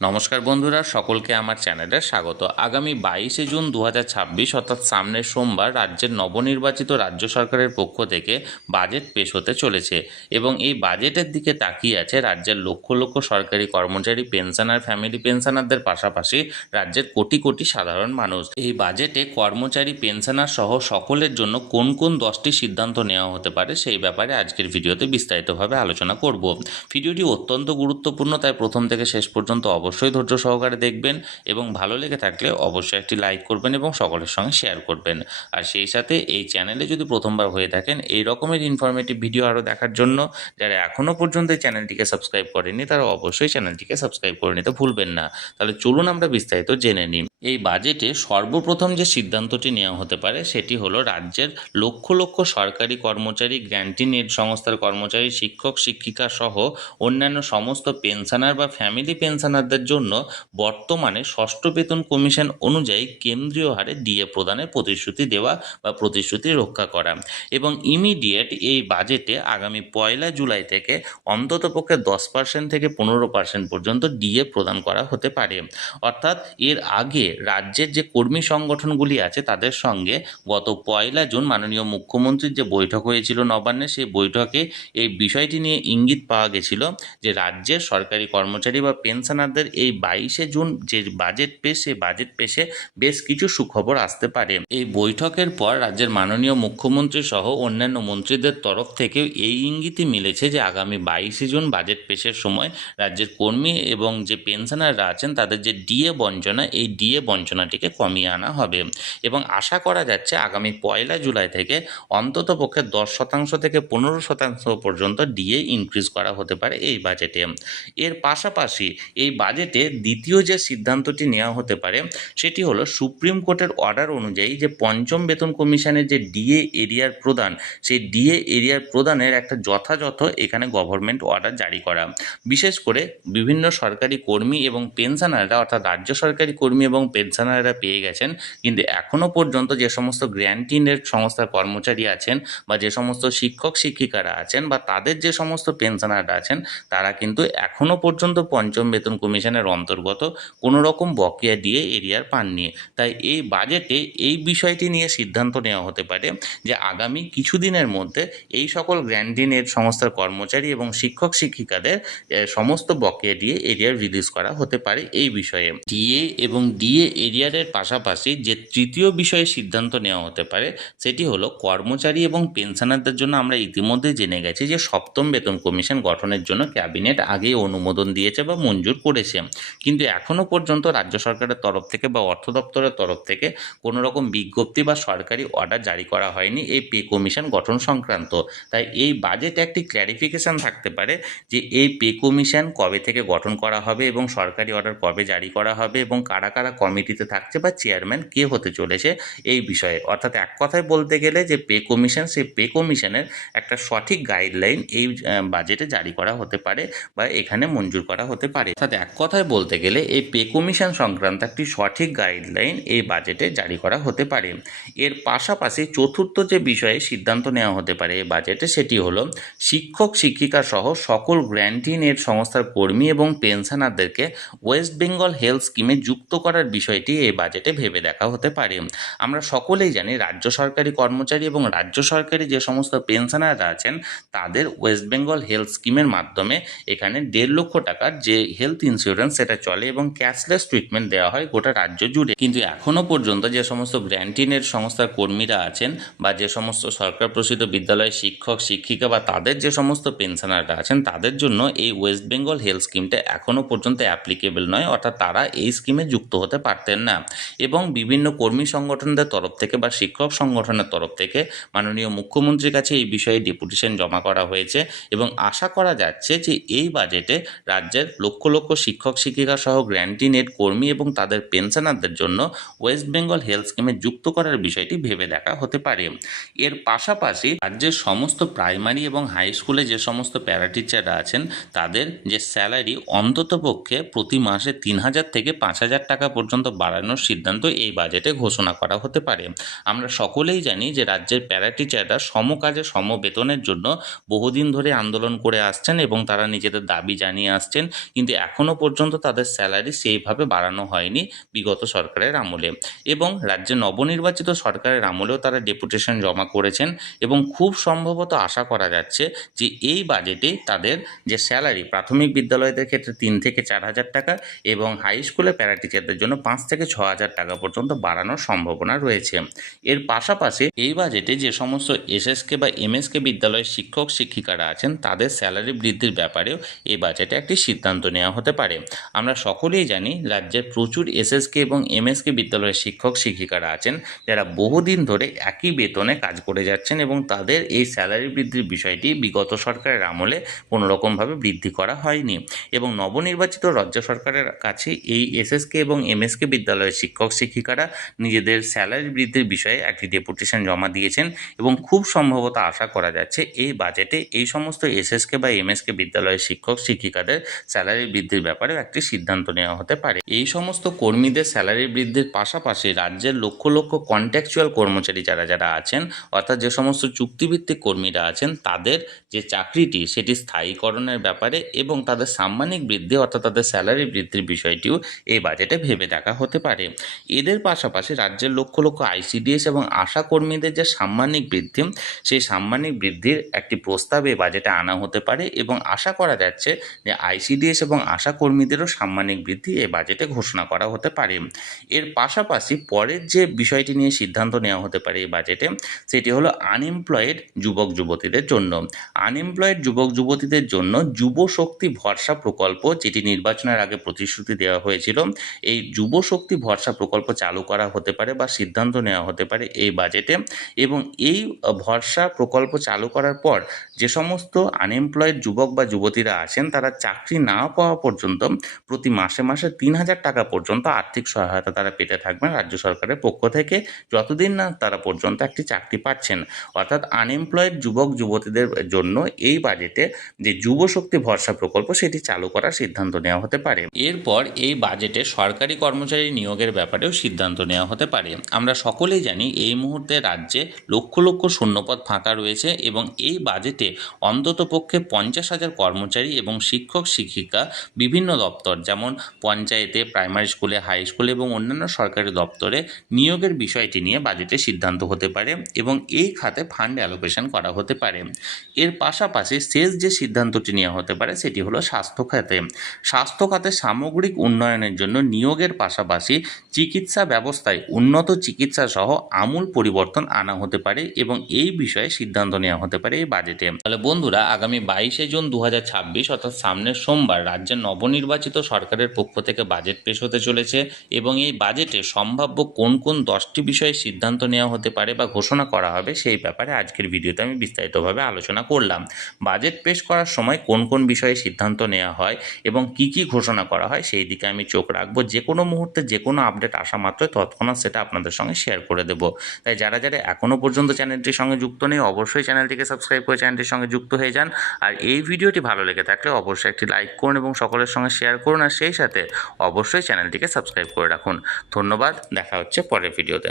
নমস্কার বন্ধুরা, সকলকে আমার চ্যানেলে স্বাগত। আগামী 22শে জুন 2026 অর্থাৎ সামনের সোমবার রাজ্যের নবনির্বাচিত রাজ্য সরকারের পক্ষ থেকে বাজেট পেশ হতে চলেছে এবং এই বাজেটের দিকে তাকিয়ে আছে রাজ্যের লক্ষ লক্ষ সরকারি কর্মচারী, পেনশনার, ফ্যামিলি পেনশনারদের পাশাপাশি রাজ্যের কোটি কোটি সাধারণ মানুষ। এই বাজেটে কর্মচারী, পেনশনার সহ সকলের জন্য কোন কোন 10টি সিদ্ধান্ত নেওয়া হতে পারে সেই ব্যাপারে আজকের ভিডিওতে বিস্তারিতভাবে আলোচনা করব। ভিডিওটি অত্যন্ত গুরুত্বপূর্ণ, তাই প্রথম থেকে শেষ পর্যন্ত অবশ্যই ধৈর্য সহকারে দেখবেন এবং ভালো লেগে থাকলে অবশ্যই একটি লাইক করবেন এবং সকলের সঙ্গে শেয়ার করবেন। আর সেই সাথে এই চ্যানেলে যদি প্রথমবার হয়ে থাকেন এই রকমের ইনফরমেটিভ ভিডিও আরও দেখার জন্য যারা এখনও পর্যন্ত এই চ্যানেলটিকে সাবস্ক্রাইব করেননি তারা অবশ্যই চ্যানেলটিকে সাবস্ক্রাইব করে নিতে ভুলবেন না। তাহলে চলুন আমরা বিস্তারিত জেনে নিই। এই বাজেটে সর্বপ্রথম যে সিদ্ধান্তটি নেওয়া হতে পারে সেটি হলো রাজ্যের লক্ষ লক্ষ সরকারি কর্মচারী, গ্র্যান্টিং এড সংস্থার কর্মচারী, শিক্ষক শিক্ষিকা সহ অন্যান্য সমস্ত পেনশনার বা ফ্যামিলি পেনশনারদের জন্য বর্তমানে ষষ্ঠ বেতন কমিশন অনুযায়ী কেন্দ্রীয় হারে ডিএ প্রদানের প্রতিশ্রুতি দেওয়া বা প্রতিশ্রুতি রক্ষা করা এবং ইমিডিয়েট এই বাজেটে আগামী 1 জুলাই থেকে অন্ততপক্ষে 10% থেকে 15% পর্যন্ত ডিএ প্রদান করা হতে পারে। অর্থাৎ এর আগে রাজ্যের যে কর্মী সংগঠনগুলি আছে তাদের সঙ্গে গত 1 জুন মাননীয় মুখ্যমন্ত্রীর যে বৈঠক হয়েছিল নবান্নে, সেই বৈঠকে এই বিষয়টি নিয়ে ইঙ্গিত পাওয়া গেছিল যে রাজ্যের সরকারি কর্মচারী বা পেনশনারদের এই 22শে জুন যে বাজেট পেশ, সেই বাজেট পেশে বেশ কিছু সুখবর আসতে পারে। এই বৈঠকের পর রাজ্যের মাননীয় মুখ্যমন্ত্রী সহ অন্যান্য মন্ত্রীদের তরফ থেকেও এই ইঙ্গিতই মিলেছে যে আগামী 22শে জুন বাজেট পেশের সময় রাজ্যের কর্মী এবং যে পেনশনাররা আছেন তাদের যে ডিএ বঞ্চনা, এই ডিএ বঞ্চনাটিকে কমিয়ে আনা হবে এবং আশা করা যাচ্ছে আগামী 1 জুলাই থেকে অন্ততপক্ষে 10% থেকে 15% পর্যন্ত ডিএ ইনক্রিজ করা হতে পারে এই বাজেটে। এর পাশাপাশি এই বাজেটে দ্বিতীয় যে সিদ্ধান্তটি নেওয়া হতে পারে সেটি হলো সুপ্রিম কোর্টের অর্ডার অনুযায়ী যে পঞ্চম বেতন কমিশনের যে ডিএ এরিয়ার প্রদান, সেই ডিএ এরিয়ার প্রদানের একটা যথাযথ এখানে গভর্নমেন্ট অর্ডার জারি করা। বিশেষ করে বিভিন্ন সরকারি কর্মী এবং পেনশনাররা, অর্থাৎ রাজ্য সরকারি কর্মী এবং পেনশনাররা পেয়ে গেছেন, কিন্তু এখনও পর্যন্ত যে সমস্ত গ্র্যান্টিং এড সংস্থার কর্মচারী আছেন বা যে সমস্ত শিক্ষক শিক্ষিকারা আছেন বা তাদের যে সমস্ত পেনশনাররা আছেন তারা কিন্তু এখনও পর্যন্ত পঞ্চম বেতন কমিশনের অন্তর্গত কোনো রকম বকেয়া ডিএ এরিয়ার পাননি। তাই এই বাজেটে এই বিষয়টি নিয়ে সিদ্ধান্ত নেওয়া হতে পারে যে আগামী কিছুদিনের মধ্যে এই সকল গ্র্যান্টিং এড সংস্থার কর্মচারী এবং শিক্ষক শিক্ষিকাদের সমস্ত বকেয়া ডিএ এরিয়ার রিলিজ করা হতে পারে। এই বিষয়ে ডিএ এবং ডিএ এরিয়ারের পাশাপাশি যে তৃতীয় বিষয়ে সিদ্ধান্ত নেওয়া হতে পারে সেটি হলো কর্মচারী এবং পেনশনারদের জন্য আমরা ইতিমধ্যে জেনে গেছি যে সপ্তম বেতন কমিশন গঠনের জন্য ক্যাবিনেট আগেই অনুমোদন দিয়েছে বা মঞ্জুর করেছে, কিন্তু এখনও পর্যন্ত রাজ্য সরকারের তরফ থেকে বা অর্থ দপ্তরের তরফ থেকে কোনো রকম বিজ্ঞপ্তি বা সরকারি অর্ডার জারি করা হয়নি এই পে কমিশন গঠন সংক্রান্ত। তাই এই বাজেটে একটি ক্ল্যারিফিকেশন থাকতে পারে যে এই পে কমিশন কবে থেকে গঠন করা হবে এবং সরকারি অর্ডার কবে জারি করা হবে এবং কারা কারা কমিটিতে থাকছে বা চেয়ারম্যান কে হতে চলেছে এই বিষয়ে। অর্থাৎ এক কথায় বলতে গেলে যে পে কমিশন, সেই পে কমিশনের একটা সঠিক গাইডলাইন এই বাজেটে জারি করা হতে পারে বা এখানে মঞ্জুর করা হতে পারে। অর্থাৎ এক কথায় বলতে গেলে এই পে কমিশন সংক্রান্ত একটি সঠিক গাইডলাইন এই বাজেটে জারি করা হতে পারে। এর পাশাপাশি চতুর্থ যে বিষয়ে সিদ্ধান্ত নেওয়া হতে পারে এই বাজেটে সেটি হলো শিক্ষক শিক্ষিকা সহ সকল গ্র্যান্টিং এড সংস্থার কর্মী এবং পেনশনারদেরকে ওয়েস্ট বেঙ্গল হেলথ স্কিমে যুক্ত করার বিষয়টি এই বাজেটে ভেবে দেখা হতে পারে। আমরা সকলেই জানি রাজ্য সরকারি কর্মচারী এবং রাজ্য সরকারি যে সমস্ত পেনশনাররা আছেন তাদের ওয়েস্ট বেঙ্গল হেলথ স্কিমের মাধ্যমে এখানে 1.5 লক্ষ টাকার যে হেলথ ইন্স্যুরেন্স সেটা চলে এবং ক্যাশলেস ট্রিটমেন্ট দেওয়া হয় গোটা রাজ্য জুড়ে। কিন্তু এখনও পর্যন্ত যে সমস্ত গ্র্যান্টিং এড সংস্থার কর্মীরা আছেন বা যে সমস্ত সরকার প্রসূত বিদ্যালয়ের শিক্ষক শিক্ষিকা বা তাদের যে সমস্ত পেনশনাররা আছেন তাদের জন্য এই ওয়েস্ট বেঙ্গল হেলথ স্কিমটা এখনও পর্যন্ত অ্যাপ্লিকেবল নয়, অর্থাৎ তারা এই স্কিমে যুক্ত হতে পারতেন না। এবং বিভিন্ন কর্মী সংগঠনদের তরফ থেকে বা শিক্ষক সংগঠনের তরফ থেকে মাননীয় মুখ্যমন্ত্রীর কাছে এই বিষয়ে ডেপুটেশন জমা করা হয়েছে এবং আশা করা যাচ্ছে যে এই বাজেটে রাজ্যের লক্ষ লক্ষ শিক্ষক শিক্ষিকা সহ গ্র্যান্টিং এড কর্মী এবং তাদের পেনশনারদের জন্য ওয়েস্ট বেঙ্গল হেলথ স্কিমে যুক্ত করার বিষয়টি ভেবে দেখা হতে পারে। এর পাশাপাশি রাজ্যের সমস্ত প্রাইমারি এবং হাই স্কুলে যে সমস্ত প্যারা টিচাররা আছেন তাদের যে স্যালারি অন্ততপক্ষে প্রতি মাসে 3,000 থেকে 5,000 টাকা পর্যন্ত বাড়ানোর সিদ্ধান্ত এই বাজেটে ঘোষণা করা হতে পারে। আমরা সকলেই জানি যে রাজ্যের প্যারা টিচাররা সমকাজে সম বেতনের জন্য বহুদিন ধরে আন্দোলন করে আসছেন এবং তারা নিজেদের দাবি জানিয়ে আসছেন, কিন্তু এখনও পর্যন্ত তাদের স্যালারি সেইভাবে বাড়ানো হয়নি বিগত সরকারের আমলে, এবং রাজ্যে নবনির্বাচিত সরকারের আমলেও তারা ডেপুটেশন জমা করেছেন এবং খুব সম্ভবত আশা করা যাচ্ছে যে এই বাজেটে তাদের যে স্যালারি প্রাথমিক বিদ্যালয়দের ক্ষেত্রে 3 থেকে 4,000 টাকা এবং হাই স্কুলে প্যারা টিচারদের জন্য 5 থেকে 6,000 টাকা পর্যন্ত বাড়ানোর সম্ভাবনা রয়েছে। এর পাশাপাশি এই বাজেটে যে সমস্ত এসএসকে বা এমএসকে বিদ্যালয়ের শিক্ষক শিক্ষিকারা আছেন তাদের স্যালারি বৃদ্ধির ব্যাপারেও এই বাজেটে একটি সিদ্ধান্ত নেওয়া হতে পারে। আমরা সকলেই জানি রাজ্যের প্রচুর এসএসকে এবং এমএসকে বিদ্যালয়ের শিক্ষক শিক্ষিকারা আছেন যারা বহুদিন ধরে একই বেতনে কাজ করে যাচ্ছেন এবং তাদের এই স্যালারি বৃদ্ধির বিষয়টি বিগত সরকারের আমলে কোনোরকমভাবে বৃদ্ধি করা হয়নি, এবং নবনির্বাচিত রাজ্য সরকারের কাছে এই এসএসকে এবং এমএসকে বিদ্যালয়ের শিক্ষক শিক্ষিকারা নিজেদের স্যালারি বৃদ্ধির বিষয়ে একটি ডেপুটেশন জমা দিয়েছেন এবং খুব সম্ভবত আশা করা যাচ্ছে এই বাজেটে এই সমস্ত এসএসকে বা এমএসকে বিদ্যালয়ের শিক্ষক শিক্ষিকাদের স্যালারি বৃদ্ধির ব্যাপারে একটি সিদ্ধান্ত নেওয়া হতে পারে। এই সমস্ত কর্মীদের স্যালারি বৃদ্ধির পাশাপাশি রাজ্যের লক্ষ লক্ষ কন্ট্রাকচুয়াল কর্মচারী যারা আছেন, অর্থাৎ যে সমস্ত চুক্তিভিত্তিক কর্মীরা আছেন তাদের যে চাকরিটি সেটি স্থায়ীকরণের ব্যাপারে এবং তাদের সাম্মানিক বৃদ্ধি অর্থাৎ তাদের স্যালারি বৃদ্ধির বিষয়টিও এই বাজেটে ভেবে দেখা হতে পারে। এদের পাশাপাশি রাজ্যের লক্ষ লক্ষ আইসিডিএস এবং আশা কর্মীদের যে সাম্মানিক বৃদ্ধি, সেই সাম্মানিক বৃদ্ধির একটি প্রস্তাব এই বাজেটে আনা হতে পারে এবং আশা করা যাচ্ছে যে আইসিডিএস এবং আশা কর্মীদেরও সাম্মানিক বৃদ্ধি এই বাজেটে ঘোষণা করা হতে পারে। এর পাশাপাশি পরের যে বিষয়টি নিয়ে সিদ্ধান্ত নেওয়া হতে পারে এই বাজেটে সেটি হলো আনএমপ্লয়েড যুবক যুবতীদের জন্য। আনএমপ্লয়েড যুবক যুবতীদের জন্য যুব শক্তি ভরসা প্রকল্প, যেটি নির্বাচনের আগে প্রতিশ্রুতি দেওয়া হয়েছিল, এই যুব শক্তি ভরসা প্রকল্প চালু করা হতে পারে বা সিদ্ধান্ত নেওয়া হতে পারে এই বাজেটে, এবং এই ভরসা প্রকল্প চালু করার পর যে সমস্ত আনএমপ্লয়েড যুবক বা যুবতীরা আছেন তারা চাকরি না পাওয়া পর্যন্ত প্রতি মাসে মাসে 3,000 টাকা পর্যন্ত আর্থিক সহায়তা তারা পেতে থাকবেন রাজ্য সরকারের পক্ষ থেকে, যতদিন না তারা পর্যন্ত একটি চাকরি পাচ্ছেন। অর্থাৎ আনএমপ্লয়েড যুবক যুবতীদের জন্য এই বাজেটে যে যুব শক্তি ভরসা প্রকল্প সেটি চালু করার সিদ্ধান্ত নেওয়া হতে পারে। এরপর এই বাজেটে সরকারি কর্মচারী নিয়োগের ব্যাপারেও সিদ্ধান্ত নেওয়া হতে পারে। আমরা সকলেই জানি এই মুহূর্তে রাজ্যে লক্ষ লক্ষ শূন্যপদ ফাঁকা রয়েছে এবং এই বাজেটে অন্ততপক্ষে 50,000 কর্মচারী এবং শিক্ষক শিক্ষিকা বিভিন্ন দপ্তর যেমন পঞ্চায়েতে, প্রাইমারি স্কুলে, হাই স্কুলে এবং অন্যান্য সরকারি দপ্তরে নিয়োগের বিষয়টি নিয়ে বাজেটে সিদ্ধান্ত হতে পারে এবং এই খাতে ফান্ড অ্যালোকেশন করা হতে পারে। এর পাশাপাশি শেষ যে সিদ্ধান্তটি নেওয়া হতে পারে সেটি হলো স্বাস্থ্য খাতে। স্বাস্থ্য খাতে সামগ্রিক উন্নয়নের জন্য নিয়োগের পাশাপাশি চিকিৎসা ব্যবস্থায় উন্নত চিকিৎসা সহ আমূল পরিবর্তন আনা হতে পারে এবং এই বিষয়ে সিদ্ধান্ত নেওয়া হতে পারে এই বাজেটে। তাহলে বন্ধুরা, আগামী 22শে জুন 2026 অর্থাৎ সামনের সোমবার রাজ্যের নবনির্বাচিত সরকারের পক্ষ থেকে বাজেট পেশ হতে চলেছে এবং এই বাজেটে সম্ভাব্য কোন কোন 10টি বিষয়ে সিদ্ধান্ত নেওয়া হতে পারে বা ঘোষণা করা হবে সেই ব্যাপারে আজকের ভিডিওতে আমি বিস্তারিতভাবে আলোচনা করলাম। বাজেট পেশ করার সময় কোন কোন বিষয়ে সিদ্ধান্ত নেওয়া হয় এবং কি কি ঘোষণা করা হয় সেই দিকে আমি চোখ রাখবো। যে কোনো মুহূর্তে যে কোনো আপডেট আসা মাত্রই তৎক্ষণাৎ সেটা আপনাদের সঙ্গে শেয়ার করে দেব। তাই যারা এখনও পর্যন্ত চ্যানেলটির সঙ্গে যুক্ত নেই অবশ্যই চ্যানেলটিকে সাবস্ক্রাইব করে চ্যানেলটির সঙ্গে যুক্ত হয়ে যান। আর এই ভিডিওটি ভালো লেগে থাকলে অবশ্যই একটি লাইক করুন এবং সকলের সঙ্গে শেয়ার করুন, আর সেই সাথে অবশ্যই চ্যানেলটিকে সাবস্ক্রাইব করে রাখুন। ধন্যবাদ, দেখা হচ্ছে পরের ভিডিওতে।